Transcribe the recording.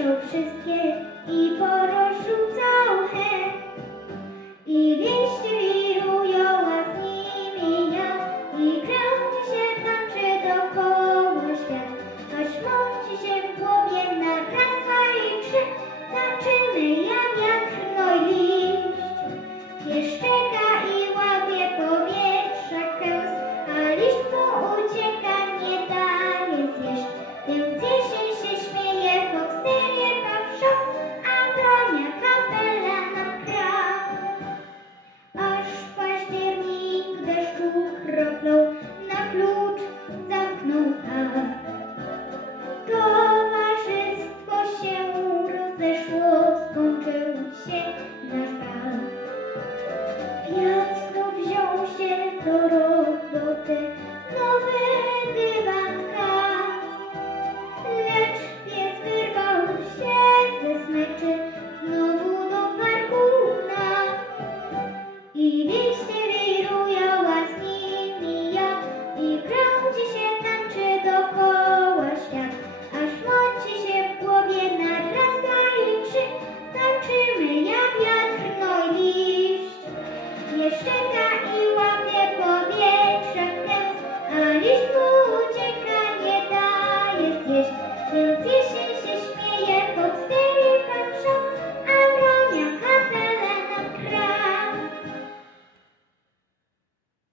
Poruszył wszystkie i poruszył całą. I wieści wirują, a z nimi ja. I kręci się tańczy dookoła świat. Aż mąci się w głowie na raz, dwa i trzy. Tańczymy ja jak no liść. Pieszczeka i łapie powietrze. skończył się nasz bal. Jasno wziął się do roboty, nowy szczeka i łapie powietrze w gęst, a liść